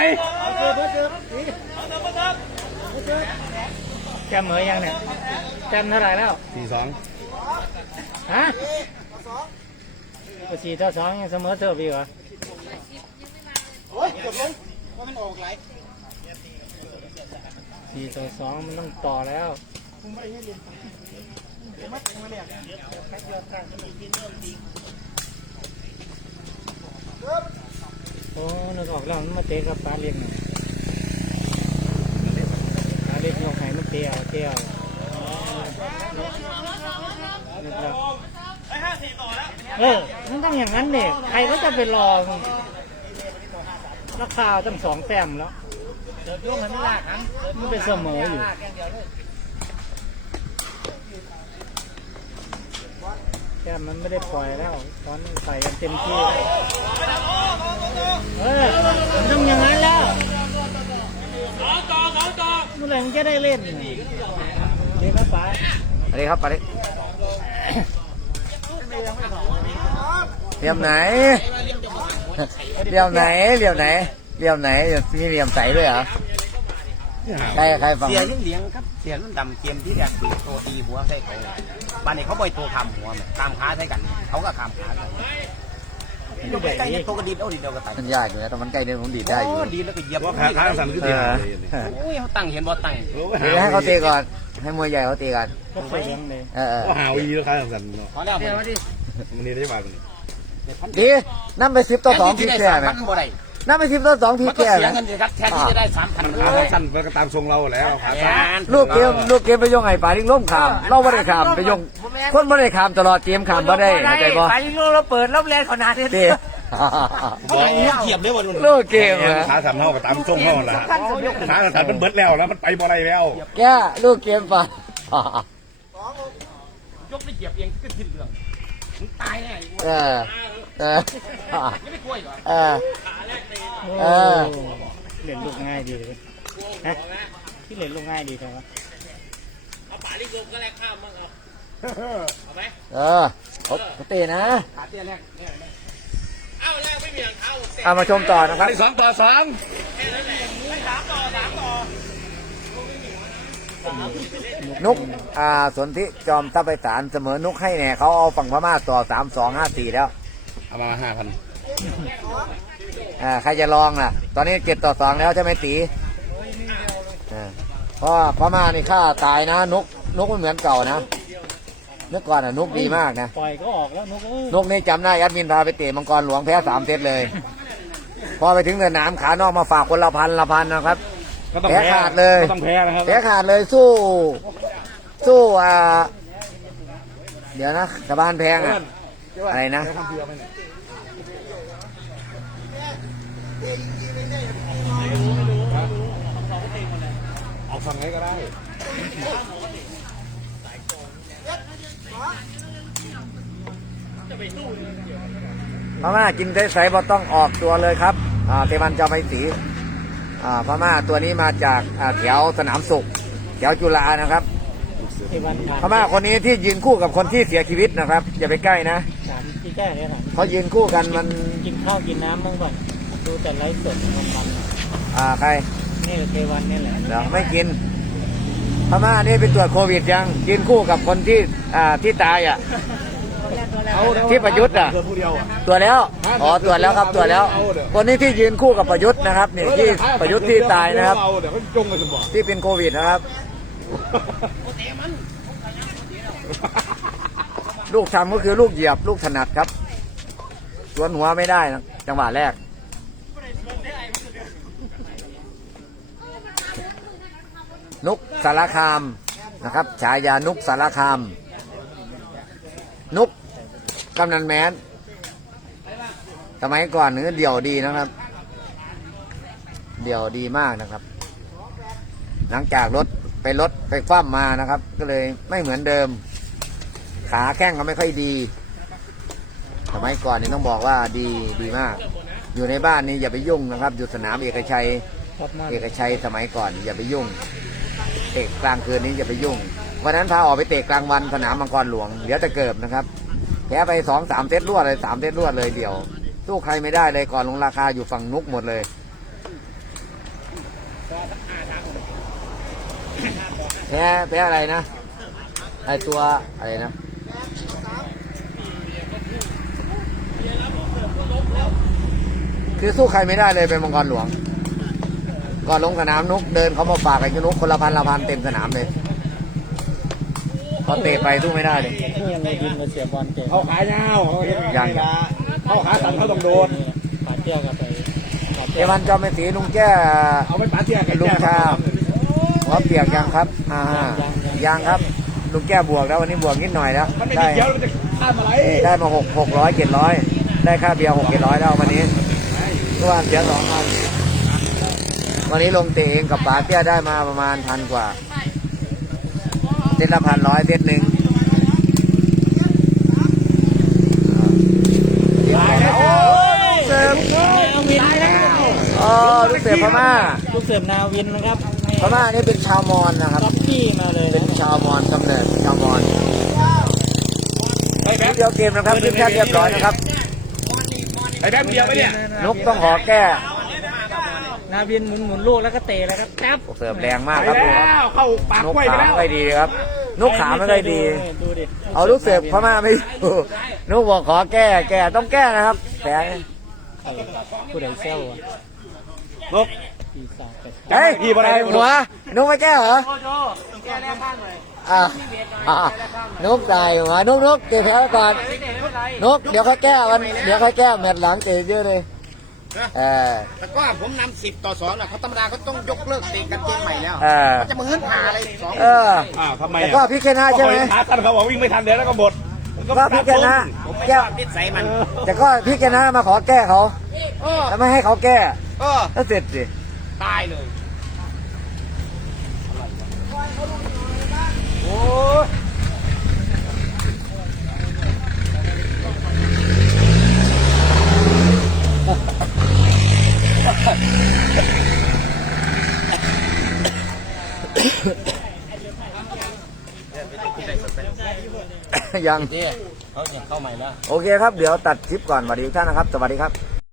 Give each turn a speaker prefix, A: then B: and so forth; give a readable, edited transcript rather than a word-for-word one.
A: แจมเหมยยังเนี่ยแจมเท่าไหร่แล้ว
B: 4-2
A: ฮะ4-2ยังเสมอเท่าพี่เหรอ4-2มันต้องต่อแล้วโอ้นึกออกแล้วมันมาเตะกับปลาเล็กน่ะปลาเล็กยกไข่มันเตี้ยวมันต้องอย่างนั้นเนี่ยใครก็จะไปรอราคาตั้ง2 แต้มแล้วมันเป็นเสมออยู่แต้มมันไม่ได้ปล่อยแล้วตอนใส่กันเต็มที่มันต้องอย่างนั้นแล้วเมื่อไหร่มันจะได้เล่นเดี๋ยวครับป๋า
C: สวัสดีครับป๋าดิเหลี่ยมไหนมีเหลี่ยมใสด้วยเหรอใครฟัง
B: เสียยังเลี้ยงครับเสียรุ่นดำเทียมที่แรกโตตีหัวใส่เขาบ้านนี้เขาบ่อยโตคำหัวคำขาใส่กันเขาก็คำขากันอยู่ใกล้ๆโตกระดิ่งเอาดิเดียวก็ตาย
C: มันยากอยู่นะแต่มันใกล้เนี่ยผมดีได้อยู่
B: ดีแล้วก็เหยียบขาสั่นก็ดีโอ้ยเขาตั้งเห็นบ่ตั้ง
C: เดี๋ยวให้เขาตีก่อนให้มวยใหญ่เขาตีกัน
A: ก็เคยเลี้ยงเลย
D: ก็หาวีแล้วขาสั่นเนาะ
B: ขอแล้ว
D: มันนี่ได้บ้าง
C: ดีนั่นไป10-2พี่แก่ไหมนั่นไป10-2พี่แก่ไหม
B: แทนที่จะได้3,000
D: ขาสั้นก็ตามทรงเราแล้วขาสั้น
C: ลูกเกมไปยงไห้ป่าลิงล้มขามเราไม่ได้ขามไปยงคนไม่ได้ขามตลอดเกมขามไม่ได้เข้าใจป่ะ
B: ป่าลิงเราเปิดรอบแรกขนาดนี้เทียบได้วันนี้
C: ลูกเกม
D: ขาสั้นเท่ากับตามทรงเท่าละขาสั้นมันเบิดแล้วมันไปบ่อะไรแล้ว
C: แกลูกเกมป่ะ
B: ยกได้เหยียบเองขึ้นที่เรื่องตายแน่ไม่ได้กล้วยเหรอ
A: เล่นลูกง่ายดีเลยฮะที่เล่นลูกง่ายดีใช่ไหม
B: เอาป่าลิงลงก็แลกข้ามบ้างเอาไหม
C: เขาเตะนะ
B: ขาเตี้ยแรกเอาแรกไม่มีหลังเท้า
C: เอามาชมต่อนะครับ
D: 2-2
B: 3 ต่อ
C: นุกสนธิจอมทัพไพศาลเสมอนุกให้แน่เขาเอาฝั่งพม่าต่อ3-2-5-4แล้ว
D: เอามา 5,000
C: ใครจะลองล่ะตอนนี้7-2แล้วใช่ไหมตีเพราะพม่านี่ฆ่าตายนะนุกไม่เหมือนเก่านะเมื่อก่อนนุกดีมากนะ
A: ปล่อยก็ออกแล้ว
C: นุกนี่จำได้แอดมินพาไปเตะมังกรหลวงแพ้3 เซตเลยพอไปถึงสนามขานอกมาฝากคนละพันนะครับแพ้ขาดเลย
D: ต้องแพ้นะครับ
C: แพ้ขาดเลยสู้เดี๋ยวนะตะบานแพงอะไรนะ
D: ออกฝั่งไหนก็ได้
C: พม่ากินใสๆบ่ต้องออกตัวเลยครับเทวันจอมไพศรีพม่าตัวนี้มาจากแถวสนามสุขแถวจุฬานะครับพม่าคนนี้ที่ยืนคู่กับคนที่เสียชีวิตนะครับอย่าไปใกล้นะ
A: ที่แก้เนี่ย
C: เขายืนคู่กันมัน
A: กินข้าวกินน้ำบ้างก่อนดูแต่ไลฟ์สดของมัน
C: ใคร
A: นี่เทวันนี่แหละ
C: เดี๋ยวไม่กินพม่านี่ไปตรวจโควิดยังยืนคู่กับคนที่ตายที่ประยุทธ์ตัวแล้วตรวจแล้วครับตรวจแล้วคนนี้ที่ยืนคู่กับประยุทธ์นะครับนี่ที่ประยุทธ์ที่ตายนะครับที่เป็นโควิดนะครับลูกทำก็คือลูกเหยียบลูกถนัดครับสวนหัวไม่ได้นะจังหวะแรกนุกสารคามนะครับฉายานุกสารคามนุกกำนันแมนสมัยก่อนเนื้อเดี่ยวดีนะครับเดี่ยวดีมากนะครับหลังจากรถไปคว่ำมานะครับก็เลยไม่เหมือนเดิมขาแข้งก็ไม่ค่อยดีสมัยก่อนนี่ต้องบอกว่าดีมากอยู่ในบ้านนี่อย่าไปยุ่งนะครับอยู่สนามเอกชัยสมัยก่อนอย่าไปยุ่งเตะกลางคืนนี้อย่าไปยุ่งวันนั้นพาออกไปเตะกลางวันสนามมังกรหลวงเดี๋ยวจะเกิดนะครับแพ้ไป2-3 เซตรวดเลย3 เซตรวดเลยเดี่ยวสู้ใครไม่ได้เลยก่อนลงราคาอยู่ฝั่งนุกหมดเลยแพ้อะไรนะไอตัวอะไรนะคือสู้ใครไม่ได้เลยเป็นมังกรหลวงก่อนลงสนามนุกเดินเขามาฝากไอ้นุกคนละพันเต็มสนามเลยพอเตะไปสู้ไม่ได้เลย
A: นี่ยังไงดินมาเสียบอลเก่ง
D: เขาขาเงา
C: ยัง
D: เขาขาสั่นเขาต้องโดน
A: ขาเตี้ยกับไปขา
C: เอ
A: เตี้ย
C: วันจอมเป็นสีลุงแก้
D: เอาไปปาเตี้ย
C: ลุงชาหัวเปียกยังครับยังครับลุงแก้บวกแล้ววันนี้บวกนิดหน่อยแล้ว
D: มันไม่
C: ได้
D: มีเขียวมันจะข้ามอะไร
C: ได้มา600 700ได้ค่าเบียร์600แล้ววันนี้เมื่อวานเสีย2,000วันนี้ลงเตะเองกับป๋าเตี้ยได้มาประมาณ1,000 กว่าเซตละ1,100เซตหนึ่งเสิร์ฟ
A: นาวินแล้ว
C: อ๋อลูกเสิร์ฟพม่า
A: ลูกเสิร์ฟนาวินนะครับ
C: พม่านี่เป็นชาวมอญนะครับ
A: ก๊อปปี้มาเลย
C: เป็นชาวมอญกำเนิดชาวมอญ
D: ไอ้แบ
C: เดียวเกมนะครับทีมชาติเรียบร้อยนะครับ
D: ไอ้แบเดียวไหมเนี่ย
C: นุกต้องขอแก้
A: นาวินหมุนลูกแล้วก็เตะแล้วครับจับ
C: เสิร์ฟแรงมาก
D: ไป
C: ครับ
D: แล้วเข้าปาก
C: นุก
D: กล้วย
C: ขา
D: ไปแล้ว
C: ไม่ดีครับนุกขาไม่ค่อยดี
A: ดูดิ
C: เอาลูกเสิร์ฟพม่าไม่อยู่นุกบอกขอแก้ต้องแก้นะครับแต่
A: ผู้ใดเซลล์
D: นก
A: ปีศาจแต่
C: เฮ้ย
D: พี่บ่ได้
C: หัวนุกไม่แก้เหรอนุกตายหัวนุกเตะแพ้ไว้ก่อนนุกเดี๋ยวค่อยแก้เดี๋ยวค่อยแก้แมตช์หลังเตะเยอะเลยเออ
B: แต่ก็ผมนำ10-2นะเขาธรรมดาเขาต้องยกเลิกเตะกันเกมใหม่แล้ว
C: เออ
B: เขาจะมาเฮือนหาอะไร2
C: เออ
D: ทำไม
C: แต่ก็พี่เคนะใช่ไหม
D: ขาสั่นเขาบอกวิ่งไม่ทันเดี๋ยวแล้วก็บด
C: ก็พี่เคนะ
B: ผมไม่
C: แก้
B: ช
C: ว
B: อบนิสัยมัน
C: แต่ก็พี่เคนะมาขอแก้เขา
B: เออ
C: แล้วไม่ให้เขาแก้
B: เออ
C: แล้วเสร็จสิ
B: ตายเลย
C: โอ้ยัง
B: เขาเข้าใหม่แล้ว
C: โอเคครับ เดี๋ยวตัดคลิปก่อนสวัสดีทุกท่านนะครับ สวัสดีครับ